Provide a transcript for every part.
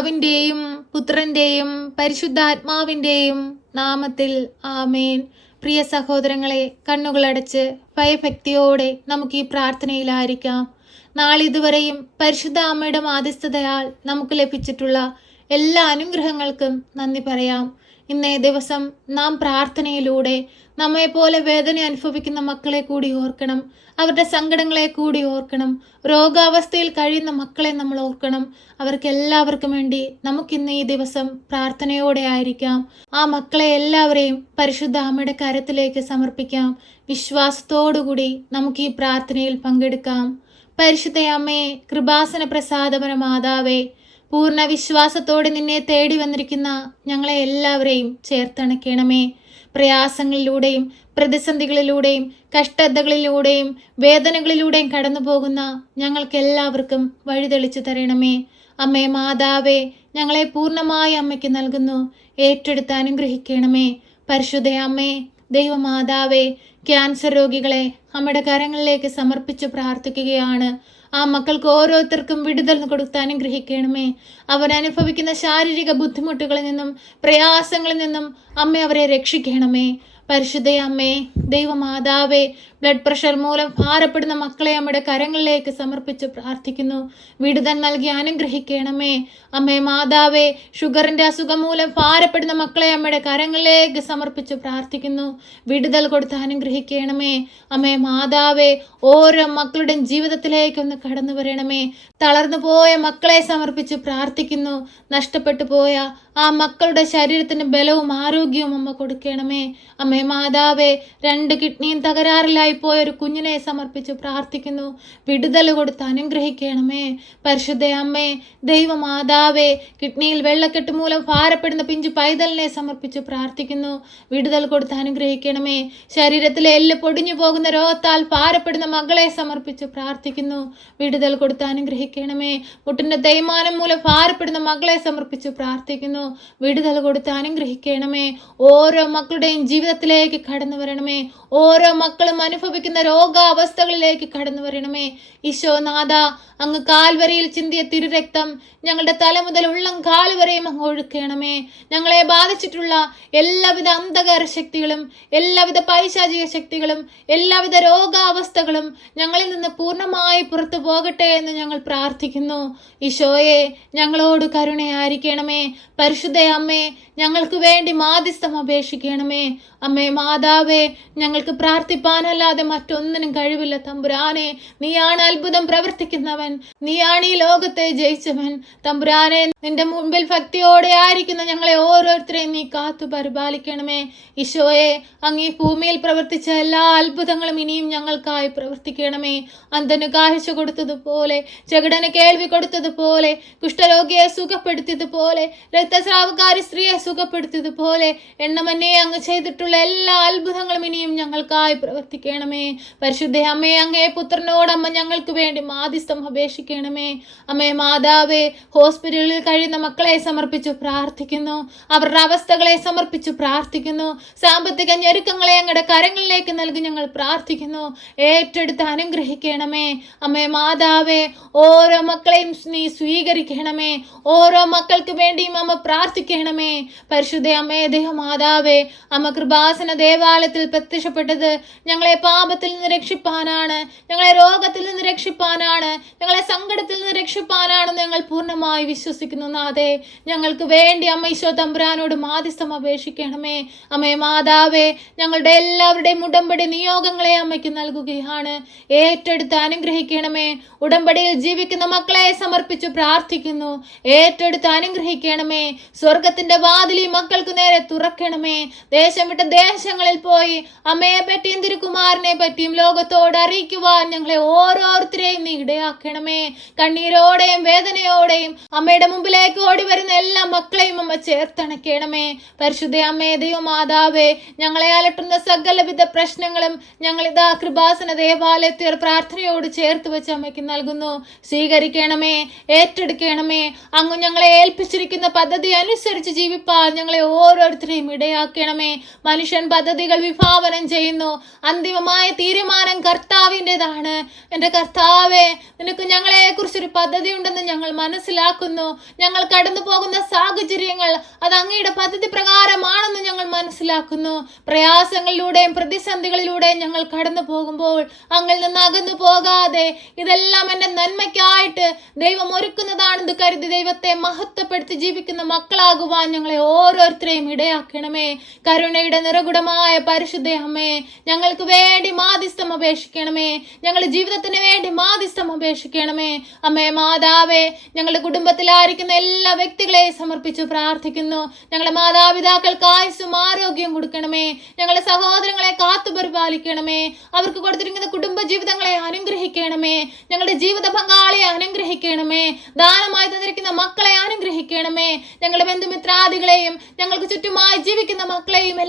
പിതാവിന്റെയും പുത്രന്റെയും പരിശുദ്ധാത്മാവിന്റെയും നാമത്തിൽ ആമേൻ. പ്രിയ സഹോദരങ്ങളെ കണ്ണുകളടച്ച് ഭയഭക്തിയോടെ നമുക്ക് ഈ പ്രാർത്ഥനയിലായിരിക്കാം നാളിതുവരെയും പരിശുദ്ധ അമ്മയുടെ മാധ്യസ്ഥതയാൽ നമുക്ക് ലഭിച്ചിട്ടുള്ള എല്ലാ അനുഗ്രഹങ്ങൾക്കും നന്ദി പറയാം. ഇന്നേ ദിവസം നാം പ്രാർത്ഥനയിലൂടെ നമ്മെപ്പോലെ വേദന അനുഭവിക്കുന്ന മക്കളെ കൂടി ഓർക്കണം. അവരുടെ സങ്കടങ്ങളെ കൂടി ഓർക്കണം. രോഗാവസ്ഥയിൽ കഴിയുന്ന മക്കളെ നമ്മൾ ഓർക്കണം. അവർക്ക് എല്ലാവർക്കും വേണ്ടി നമുക്കിന്ന് ഈ ദിവസം പ്രാർത്ഥനയോടെ ആയിരിക്കാം. ആ മക്കളെ എല്ലാവരെയും പരിശുദ്ധ അമ്മയുടെ കരത്തിലേക്ക് സമർപ്പിക്കാം. വിശ്വാസത്തോടുകൂടി നമുക്ക് ഈ പ്രാർത്ഥനയിൽ പങ്കെടുക്കാം. പരിശുദ്ധ അമ്മയെ കൃപാസന പ്രസാദപര മാതാവേ പൂർണ വിശ്വാസത്തോടെ നിന്നെ തേടി വന്നിരിക്കുന്ന ഞങ്ങളെ എല്ലാവരെയും ചേർത്തണയ്ക്കണമേ പ്രയാസങ്ങളിലൂടെയും പ്രതിസന്ധികളിലൂടെയും കഷ്ടതകളിലൂടെയും വേദനകളിലൂടെയും കടന്നു പോകുന്ന ഞങ്ങൾക്ക് എല്ലാവർക്കും വഴിതെളിച്ചു തരണമേ. അമ്മേ മാതാവേ ഞങ്ങളെ പൂർണമായി അമ്മയ്ക്ക് നൽകുന്നു. ഏറ്റെടുത്ത് അനുഗ്രഹിക്കണമേ. പരിശുദ്ധ അമ്മേ ദൈവമാതാവേ ക്യാൻസർ രോഗികളെ അമ്മയുടെ കരങ്ങളിലേക്ക് സമർപ്പിച്ച് പ്രാർത്ഥിക്കുകയാണ്. ആ മക്കൾക്ക് ഓരോരുത്തർക്കും വിടുതൽ കൊടുത്ത് അനുഗ്രഹിക്കണമേ അവരനുഭവിക്കുന്ന ശാരീരിക ബുദ്ധിമുട്ടുകളിൽ നിന്നും പ്രയാസങ്ങളിൽ നിന്നും അമ്മ അവരെ രക്ഷിക്കണമേ. പരിശുദ്ധ അമ്മേ ദൈവമാതാവേ ബ്ലഡ് പ്രഷർ മൂലം ഭാരപ്പെടുന്ന മക്കളെ അമ്മയുടെ കരങ്ങളിലേക്ക് സമർപ്പിച്ച് പ്രാർത്ഥിക്കുന്നു. വിടുതൽ നൽകി അനുഗ്രഹിക്കണമേ. അമ്മേ മാതാവേ ഷുഗറിന്റെ അസുഖം മൂലം ഭാരപ്പെടുന്ന മക്കളെ അമ്മയുടെ കരങ്ങളിലേക്ക് സമർപ്പിച്ച് പ്രാർത്ഥിക്കുന്നു. വിടുതൽ കൊടുത്ത് അനുഗ്രഹിക്കണമേ. അമ്മേ മാതാവേ ഓരോ മക്കളുടെയും ജീവിതത്തിലേക്ക് ഒന്ന് കടന്നു വരണമേ. തളർന്നു പോയ മക്കളെ സമർപ്പിച്ച് പ്രാർത്ഥിക്കുന്നു. നഷ്ടപ്പെട്ടു പോയ ആ മക്കളുടെ ശരീരത്തിന് ബലവും ആരോഗ്യവും അമ്മ കൊടുക്കണമേ. അമ്മേ മാതാവേ രണ്ട് കിഡ്നിയും തകരാറിലായി പോയ ഒരു കുഞ്ഞിനെ സമർപ്പിച്ച് പ്രാർത്ഥിക്കുന്നു. വിടുതൽ കൊടുത്ത് അനുഗ്രഹിക്കണമേ. പരിശുദ്ധ അമ്മേ ദൈവമാതാവേ കിഡ്നിയിൽ വെള്ളക്കെട്ട് മൂലം ഭാരപ്പെടുന്ന പിഞ്ചു പൈതലിനെ സമർപ്പിച്ച് പ്രാർത്ഥിക്കുന്നു. വിടുതൽ കൊടുത്ത് അനുഗ്രഹിക്കണമേ. ശരീരത്തിലെ എല്ല് പൊടിഞ്ഞു പോകുന്ന രോഗത്താൽ ഭാരപ്പെടുന്ന മകളെ സമർപ്പിച്ച് പ്രാർത്ഥിക്കുന്നു. വിടുതൽ കൊടുത്ത് അനുഗ്രഹിക്കണമേ. മുട്ടിന്റെ തേയ്മാനം മൂലം ഭാരപ്പെടുന്ന മകളെ സമർപ്പിച്ച് പ്രാർത്ഥിക്കുന്നു. വിടുതൽ കൊടുത്ത് അനുഗ്രഹിക്കണമേ. ഓരോ മക്കളുടെയും ജീവിതത്തിലേക്ക് കടന്നു വരണമേ. ഓരോ മക്കളും അനുഭവിക്കുന്ന രോഗാവസ്ഥകളിലേക്ക് കടന്നു വരണമേ. ഈശോനാഥ അങ്ങ് കാൽവരയിൽ ചിന്തിയ തിരുരക്തം ഞങ്ങളുടെ തല മുതൽ ഉള്ളം കാൽ വരെയും അങ്ങ് ഒഴുക്കണമേ. ഞങ്ങളെ ബാധിച്ചിട്ടുള്ള എല്ലാവിധ അന്ധകാര ശക്തികളും എല്ലാവിധ പൈശാചിക ശക്തികളും എല്ലാവിധ രോഗാവസ്ഥകളും ഞങ്ങളിൽ നിന്ന് പൂർണമായി പുറത്തു പോകട്ടെ എന്ന് ഞങ്ങൾ പ്രാർത്ഥിക്കുന്നു. ഈശോയെ ഞങ്ങളോട് കരുണയായിരിക്കണമേ. പരിശുദ്ധ അമ്മേ ഞങ്ങൾക്ക് വേണ്ടി മാധ്യസ്ഥം അപേക്ഷിക്കണമേ. അമ്മേ മാതാവേ ഞങ്ങൾക്ക് പ്രാർത്ഥിപ്പാനല്ലാതെ മറ്റൊന്നിനും കഴിവില്ല തമ്പുരാനെ. നീയാണ് അത്ഭുതം പ്രവർത്തിക്കുന്നവൻ. നീയാണ് ഈ ലോകത്തെ ജയിച്ചവൻ. തമ്പുരാനെ നിന്റെ മുമ്പിൽ ഭക്തിയോടെ ആയിരിക്കുന്ന ഞങ്ങളെ ഓരോരുത്തരെയും നീ കാത്തു പരിപാലിക്കണമേ. ഈശോയെ അങ്ങ് ഈ ഭൂമിയിൽ പ്രവർത്തിച്ച എല്ലാ അത്ഭുതങ്ങളും ഇനിയും ഞങ്ങൾക്കായി പ്രവർത്തിക്കണമേ. അന്തന് കാഴ്ച കൊടുത്തതുപോലെ ചെകിടന് കേൾവി കൊടുത്തതുപോലെ കുഷ്ഠരോഗിയെ സുഖപ്പെടുത്തിയതുപോലെ രക്തസ്രാവക്കാരി സ്ത്രീയെ സുഖപ്പെടുത്തിയതുപോലെ എണ്ണമന്നെ അങ്ങ് ചെയ്തിട്ടുള്ള എല്ലാ അത്ഭുതങ്ങളും ഇനിയും ഞങ്ങൾക്കായി പ്രവർത്തിക്കണമേ. പരിശുദ്ധ അമ്മേ അങ്ങേ പുത്രനോട് അമ്മ ഞങ്ങൾക്ക് വേണ്ടി മാധ്യസ്ഥം അപേക്ഷിക്കണമേ. അമ്മേ മാതാവേ ഹോസ്പിറ്റലിൽ കഴിയുന്ന മക്കളെ സമർപ്പിച്ചു പ്രാർത്ഥിക്കുന്നു. അവരുടെ അവസ്ഥകളെ സമർപ്പിച്ചു പ്രാർത്ഥിക്കുന്നു. സാമ്പത്തിക ഞെരുക്കങ്ങളെ ഞങ്ങളുടെ കരങ്ങളിലേക്ക് നൽകി ഞങ്ങൾ പ്രാർത്ഥിക്കുന്നു. ഏറ്റെടുത്ത് അനുഗ്രഹിക്കണമേ. അമ്മേ മാതാവേ ഓരോ മക്കളെയും നീ സ്വീകരിക്കണമേ. ഓരോ മക്കൾക്ക് വേണ്ടിയും അമ്മ പ്രാർത്ഥിക്കണമേ. പരിശുദ്ധ അമ്മേ ദേഹമാതാവേ അമ്മ കൃപാസന ദേവാലയത്തിൽ പ്രത്യക്ഷപ്പെട്ടത് ഞങ്ങളെ പാപത്തിൽ നിന്ന് രക്ഷിപ്പാനാണ് ഞങ്ങളെ രോഗത്തിൽ നിന്ന് രക്ഷിപ്പാനാണ് ഞങ്ങളെ സങ്കടത്തിൽ നിന്ന് രക്ഷിപ്പാനാണെന്ന് ഞങ്ങൾ പൂർണമായി വിശ്വസിക്കുന്നു നാഥേ. ഞങ്ങൾക്ക് വേണ്ടി അമ്മ ഈശോ തമ്പുരാനോട് മാധ്യസ്ഥം അപേക്ഷിക്കണമേ. അമ്മേ മാതാവേ ഞങ്ങളുടെ എല്ലാവരുടെയും ഉടമ്പടി നിയോഗങ്ങളെ അമ്മയ്ക്ക് നൽകുകയാണ്. ഏറ്റെടുത്ത് അനുഗ്രഹിക്കണമേ. ഉടമ്പടിയിൽ ജീവിക്കുന്ന മക്കളെ സമർപ്പിച്ചു പ്രാർത്ഥിക്കുന്നു. ഏറ്റെടുത്ത് അനുഗ്രഹിക്കണമേ. സ്വർഗത്തിന്റെ വാതിലി മക്കൾക്ക് നേരെ തുറക്കണമേ. ദേശം വിട്ട ദേശങ്ങളിൽ പോയി അമ്മയെ പറ്റിയും തിരുകുമാറിനെ പറ്റിയും ലോകത്തോട് അറിയിക്കുവാൻ ഞങ്ങളെ ഓരോരുത്തരെയും നീ ഇടയാക്കണമേ. കണ്ണീരോടെയും വേദനയോടെയും അമ്മയുടെ മുമ്പിലേക്ക് ഓടി വരുന്ന എല്ലാ മക്കളെയും അമ്മ ചേർത്തണക്കണമേ. പരിശുദ്ധ അമ്മേ ദൈവമാതാവേ ഞങ്ങളെ അലട്ടുന്ന സകലവിധ പ്രശ്നങ്ങളും ഞങ്ങൾ ഇതാ കൃപാസന ദേവാലയത്തിൽ പ്രാർത്ഥനയോട് ചേർത്ത് വെച്ച് അമ്മയ്ക്ക് നൽകുന്നു. സ്വീകരിക്കണമേ ഏറ്റെടുക്കണമേ. അങ്ങ് ഞങ്ങളെ ഏൽപ്പിച്ചിരിക്കുന്ന പദ്ധതി അനുസരിച്ച് ജീവിപ്പാൻ ഞങ്ങളെ ഓരോരുത്തരെയും ഇടയാക്കണമേ. മനുഷ്യൻ പദ്ധതികൾ വിഭാവനം ചെയ്യുന്നു. അന്തിമമായ തീരുമാനം കർത്താവിന്റെതാണ്. എന്റെ കർത്താവെ നിനക്ക് ഞങ്ങളെ കുറിച്ചൊരു പദ്ധതി ഉണ്ടെന്ന് ഞങ്ങൾ മനസ്സിലാക്കുന്നു. ഞങ്ങൾ കടന്നു പോകുന്ന സാഹചര്യങ്ങൾ അത് അങ്ങയുടെ പദ്ധതി പ്രകാരമാണെന്ന് ഞങ്ങൾ മനസ്സിലാക്കുന്നു. പ്രയാസങ്ങളിലൂടെയും പ്രതിസന്ധികളിലൂടെയും ഞങ്ങൾ കടന്നു പോകുമ്പോൾ അങ്ങിൽ നിന്ന് അകന്നു പോകാതെ ഇതെല്ലാം എന്റെ നന്മയ്ക്കായിട്ട് ദൈവം ഒരുക്കുന്നതാണെന്ന് കരുതി ദൈവത്തെ മഹത്വപ്പെടുത്തി ജീവിക്കുന്ന മക്കളാകുവാൻ ഞങ്ങളെ ഓരോരുത്തരെയും ഇടയാക്കണമേ. കരുണയുടെ നിറകുടമായ പരിശുദ്ധ അമ്മേ ഞങ്ങൾക്ക് വേണ്ടി മാധ്യസ്ഥം അപേക്ഷിക്കണമേ. ഞങ്ങളുടെ ജീവിതത്തിന് വേണ്ടി മാധ്യസ്ഥം അപേക്ഷിക്കണമേ. അമ്മേ മാതാവേ ഞങ്ങളുടെ കുടുംബത്തിലായിരിക്കുന്ന എല്ലാ വ്യക്തികളെയും സമർപ്പിച്ചു പ്രാർത്ഥിക്കുന്നു. ഞങ്ങളുടെ മാതാപിതാക്കൾക്ക് ആയുസ്സും ആരോഗ്യം കൊടുക്കണമേ. ഞങ്ങളുടെ സഹോദരങ്ങളെ കാത്തു പരിപാലിക്കണമേ. അവർക്ക് കൊടുത്തിരിക്കുന്ന കുടുംബ ജീവിതങ്ങളെ അനുഗ്രഹിക്കണമേ. ഞങ്ങളുടെ ജീവിത പങ്കാളിയെ അനുഗ്രഹിക്കണമേ. ദാനമായി തന്നിരിക്കുന്ന മക്കളെ അനുഗ്രഹിക്കണമേ. ഞങ്ങളുടെ ബന്ധുമിത്രാദികളെയും ഞങ്ങൾക്ക് ചുറ്റുമായി ജീവിക്കുന്ന മക്കളെയും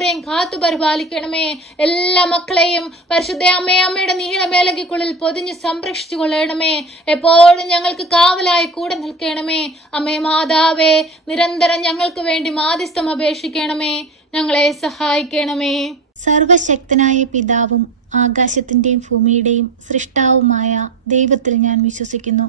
എല്ലാവരെയും കാത്തു പരിപാലിക്കണമേ. എല്ലാ മക്കളെയും പരിശുദ്ധ അമ്മേ അമ്മയുടെ നീല മേലകിക്കുള്ളിൽ പൊതിഞ്ഞ് സംരക്ഷിച്ചു കൊള്ളണമേ. എപ്പോഴും ഞങ്ങൾക്ക് കാവലായി കൂടെ നിൽക്കണമേ. അമ്മേ മാതാവേ നിരന്തരം ഞങ്ങൾക്ക് വേണ്ടി മാധ്യസ്ഥം അപേക്ഷിക്കണമേ. ഞങ്ങളെ സഹായിക്കണമേ. സർവശക്തനായ പിതാവും ആകാശത്തിന്റെയും ഭൂമിയുടെയും സൃഷ്ടാവുമായ ദൈവത്തിൽ ഞാൻ വിശ്വസിക്കുന്നു.